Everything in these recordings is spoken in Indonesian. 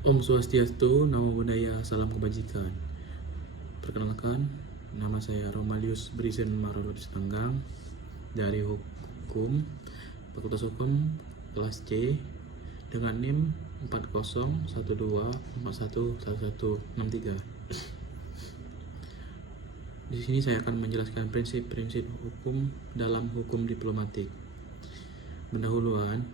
Om Swastiastu, Namo Buddhaya, Salam Kebajikan. Perkenalkan, nama saya Romalius Brisen Marulus Tenggang dari Hukum, Fakultas Hukum kelas C dengan NIM 4012411163. Di sini saya akan menjelaskan prinsip-prinsip hukum dalam hukum diplomatik. Pendahuluan,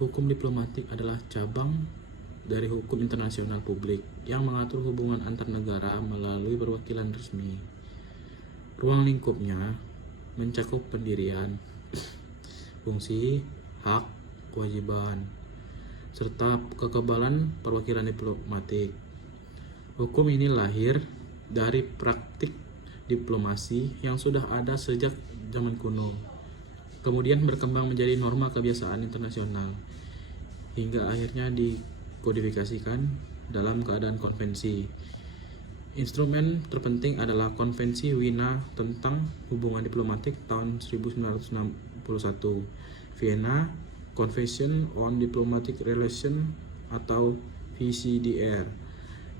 hukum diplomatik adalah cabang dari hukum internasional publik yang mengatur hubungan antar negara melalui perwakilan resmi. Ruang lingkupnya mencakup pendirian, fungsi, hak, kewajiban, serta kekebalan perwakilan diplomatik. Hukum ini lahir dari praktik diplomasi yang sudah ada sejak zaman kuno, kemudian berkembang menjadi norma kebiasaan internasional, hingga akhirnya dikodifikasikan dalam keadaan konvensi. Instrumen terpenting adalah Konvensi Wina tentang Hubungan Diplomatik tahun 1961, Vienna Convention on Diplomatic Relations atau VCDR,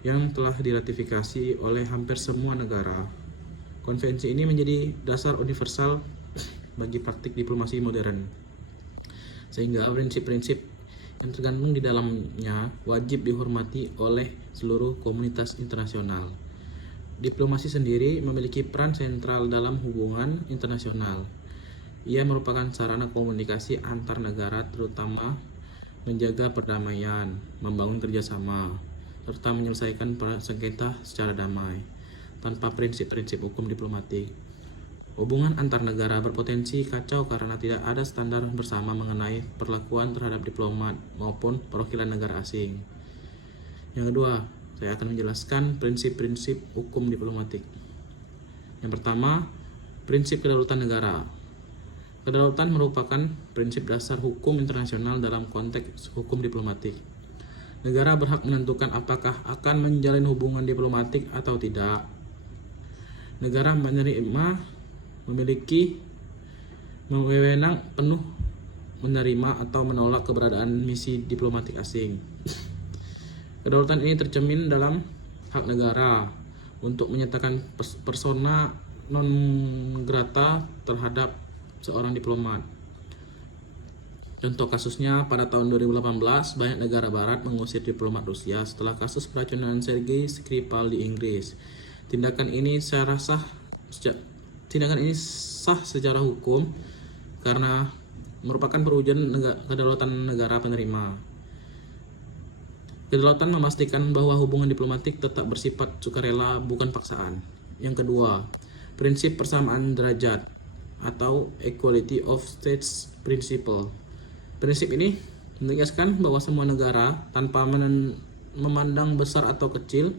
yang telah diratifikasi oleh hampir semua negara. Konvensi ini menjadi dasar universal bagi praktik diplomasi modern, sehingga prinsip-prinsip yang tergandung di dalamnya wajib dihormati oleh seluruh komunitas internasional. Diplomasi sendiri memiliki peran sentral dalam hubungan internasional. Ia merupakan sarana komunikasi antar negara, terutama menjaga perdamaian, membangun kerjasama, serta menyelesaikan sengketa secara damai. Tanpa prinsip-prinsip hukum diplomatik, hubungan antar negara berpotensi kacau karena tidak ada standar bersama mengenai perlakuan terhadap diplomat maupun perwakilan negara asing. Yang kedua, saya akan menjelaskan prinsip-prinsip hukum diplomatik. Yang pertama, prinsip kedaulatan negara. Kedaulatan merupakan prinsip dasar hukum internasional dalam konteks hukum diplomatik. Negara berhak menentukan apakah akan menjalin hubungan diplomatik atau tidak. Negara memiliki wewenang penuh menerima atau menolak keberadaan misi diplomatik asing. Kedaulatan ini tercermin dalam hak negara untuk menyatakan persona non grata terhadap seorang diplomat. Contoh kasusnya, pada tahun 2018 banyak negara barat mengusir diplomat Rusia setelah kasus peracunan Sergei Skripal di Inggris. Tindakan ini sah secara hukum karena merupakan perwujudan kedaulatan negara penerima. Kedaulatan memastikan bahwa hubungan diplomatik tetap bersifat sukarela, bukan paksaan. Yang kedua, prinsip persamaan derajat atau Equality of States Principle. Prinsip ini menegaskan bahwa semua negara, tanpa memandang besar atau kecil,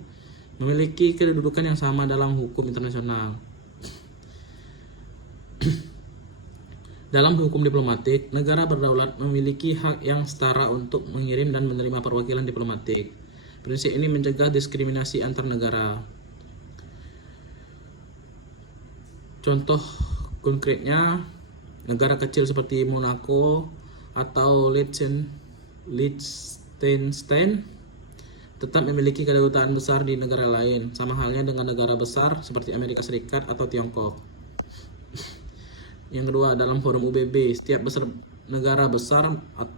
memiliki kedudukan yang sama dalam hukum internasional. Dalam hukum diplomatik, negara berdaulat memiliki hak yang setara untuk mengirim dan menerima perwakilan diplomatik. Prinsip ini mencegah diskriminasi antar negara. Contoh konkretnya, negara kecil seperti Monaco atau Liechtenstein tetap memiliki kedutaan besar di negara lain, sama halnya dengan negara besar seperti Amerika Serikat atau Tiongkok. Yang kedua, dalam forum UBB, setiap negara besar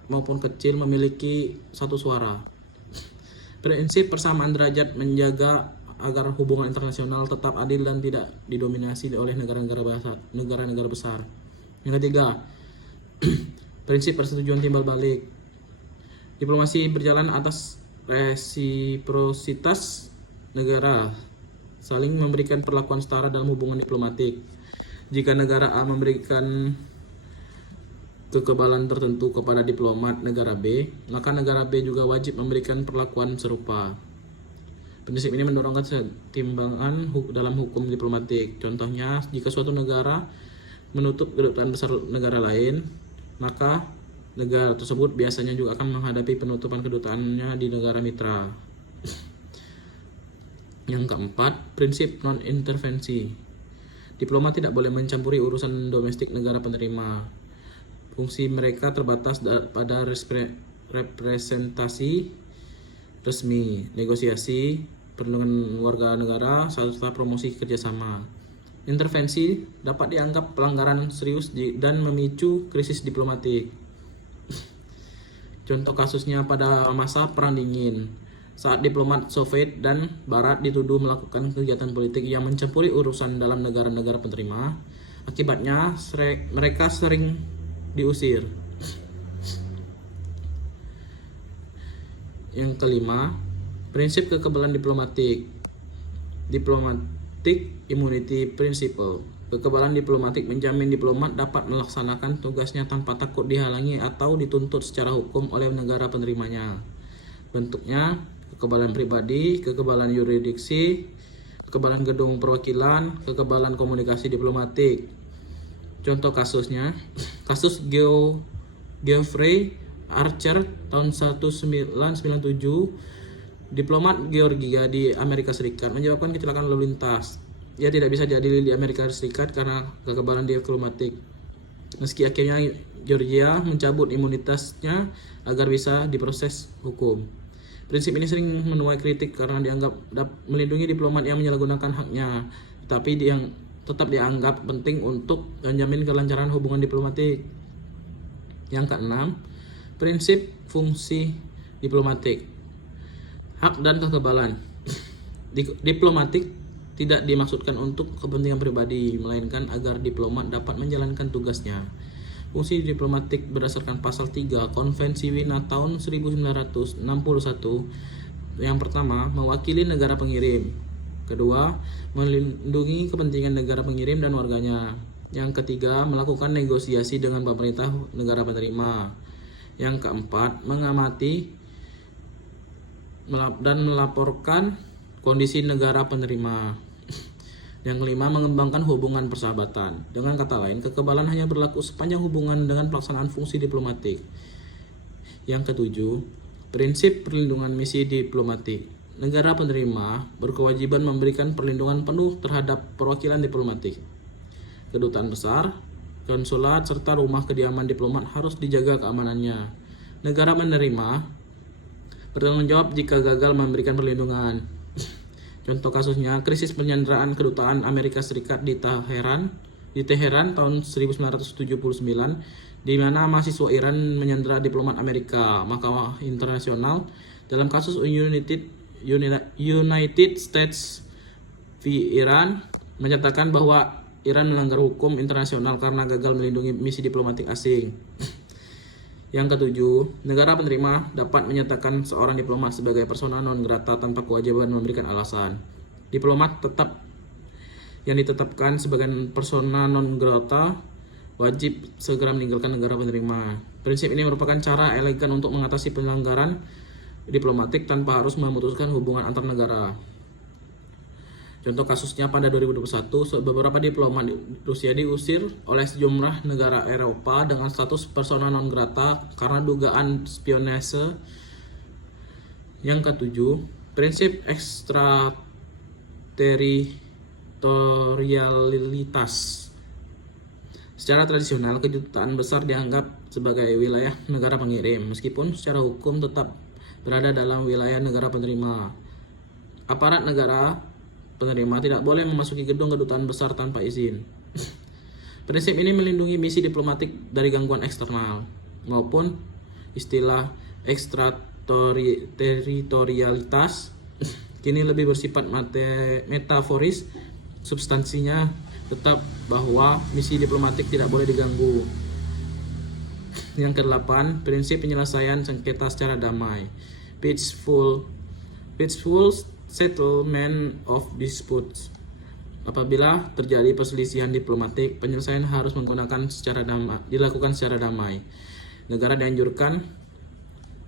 maupun kecil memiliki satu suara. Prinsip persamaan derajat menjaga agar hubungan internasional tetap adil dan tidak didominasi oleh negara-negara besar. Yang ketiga, prinsip persetujuan timbal balik. Diplomasi berjalan atas resiprositas negara saling memberikan perlakuan setara dalam hubungan diplomatik. Jika negara A memberikan kekebalan tertentu kepada diplomat negara B, maka negara B juga wajib memberikan perlakuan serupa. Prinsip ini mendorongkan kesetimbangan dalam hukum diplomatik. Contohnya, jika suatu negara menutup kedutaan besar negara lain, maka negara tersebut biasanya juga akan menghadapi penutupan kedutaannya di negara mitra. Yang keempat, prinsip non-intervensi. Diplomat tidak boleh mencampuri urusan domestik negara penerima. Fungsi mereka terbatas pada representasi resmi, negosiasi, perlindungan warga negara, serta promosi kerjasama. Intervensi dapat dianggap pelanggaran serius dan memicu krisis diplomatik. Contoh kasusnya pada masa Perang Dingin, saat diplomat Soviet dan Barat dituduh melakukan kegiatan politik yang mencampuri urusan dalam negara-negara penerima. Akibatnya, mereka sering diusir. Yang kelima, prinsip kekebalan diplomatik. Diplomatic Immunity Principle. Kekebalan diplomatik menjamin diplomat dapat melaksanakan tugasnya tanpa takut dihalangi atau dituntut secara hukum oleh negara penerimanya. Bentuknya, kekebalan pribadi, kekebalan yurisdiksi, kekebalan gedung perwakilan, kekebalan komunikasi diplomatik. Contoh kasusnya, kasus Geoffrey Archer tahun 1997, diplomat Georgia di Amerika Serikat menyebabkan kecelakaan lalu lintas. Ia tidak bisa diadili di Amerika Serikat karena kekebalan diplomatik. Meski akhirnya Georgia mencabut imunitasnya agar bisa diproses hukum. Prinsip ini sering menuai kritik karena dianggap melindungi diplomat yang menyalahgunakan haknya, tetapi tetap dianggap penting untuk menjamin kelancaran hubungan diplomatik. Yang keenam, prinsip fungsi diplomatik. Hak dan kekebalan. Diplomatik tidak dimaksudkan untuk kepentingan pribadi, melainkan agar diplomat dapat menjalankan tugasnya. Fungsi diplomatik berdasarkan pasal 3 Konvensi Wina tahun 1961. Yang pertama, mewakili negara pengirim. Kedua, melindungi kepentingan negara pengirim dan warganya. Yang ketiga, melakukan negosiasi dengan pemerintah negara penerima. Yang keempat, mengamati dan melaporkan kondisi negara penerima. Yang kelima, mengembangkan hubungan persahabatan. Dengan kata lain, kekebalan hanya berlaku sepanjang hubungan dengan pelaksanaan fungsi diplomatik. Yang ketujuh, prinsip perlindungan misi diplomatik. Negara penerima berkewajiban memberikan perlindungan penuh terhadap perwakilan diplomatik. Kedutaan besar, konsulat, serta rumah kediaman diplomat harus dijaga keamanannya. Negara menerima bertanggung jawab jika gagal memberikan perlindungan. Contoh kasusnya, krisis penyanderaan kedutaan Amerika Serikat di Teheran tahun 1979, di mana mahasiswa Iran menyandera diplomat Amerika. Mahkamah Internasional dalam kasus United States v Iran menyatakan bahwa Iran melanggar hukum internasional karena gagal melindungi misi diplomatik asing. Yang ketujuh, negara penerima dapat menyatakan seorang diplomat sebagai persona non grata tanpa kewajiban memberikan alasan. Diplomat yang ditetapkan sebagai persona non grata wajib segera meninggalkan negara penerima. Prinsip ini merupakan cara elegan untuk mengatasi pelanggaran diplomatik tanpa harus memutuskan hubungan antar negara. Contoh kasusnya pada 2021, beberapa diplomat Rusia diusir oleh sejumlah negara Eropa dengan status persona non grata karena dugaan spionase. Yang ketujuh, prinsip ekstrateritorialitas. Secara tradisional, kedutaan besar dianggap sebagai wilayah negara pengirim, meskipun secara hukum tetap berada dalam wilayah negara penerima. Aparat negara penerima tidak boleh memasuki gedung kedutaan besar tanpa izin. Prinsip ini melindungi misi diplomatik dari gangguan eksternal, maupun istilah ekstrateritorialitas kini lebih bersifat metaforis. Substansinya tetap bahwa misi diplomatik tidak boleh diganggu. Yang kedelapan, prinsip penyelesaian sengketa secara damai. Peaceful settlement of disputes. Apabila terjadi perselisihan diplomatik, penyelesaian harus dilakukan secara damai. Negara dianjurkan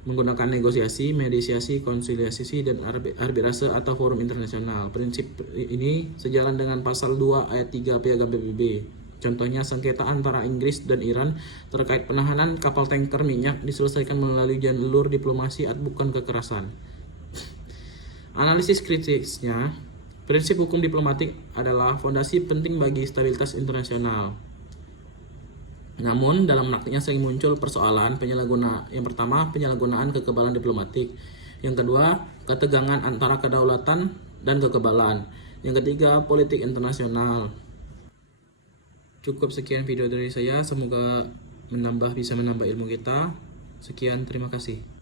menggunakan negosiasi, mediasi, konsiliasi, dan arbitrase atau forum internasional. Prinsip ini sejalan dengan pasal 2 ayat 3 Piagam PBB. Contohnya, sengketa antara Inggris dan Iran terkait penahanan kapal tanker minyak diselesaikan melalui jalur diplomasi, bukan kekerasan. Analisis kritisnya, prinsip hukum diplomatik adalah fondasi penting bagi stabilitas internasional. Namun, dalam praktiknya sering muncul persoalan yang pertama, penyalahgunaan kekebalan diplomatik. Yang kedua, ketegangan antara kedaulatan dan kekebalan. Yang ketiga, politik internasional. Cukup sekian video dari saya, semoga bisa menambah ilmu kita. Sekian, terima kasih.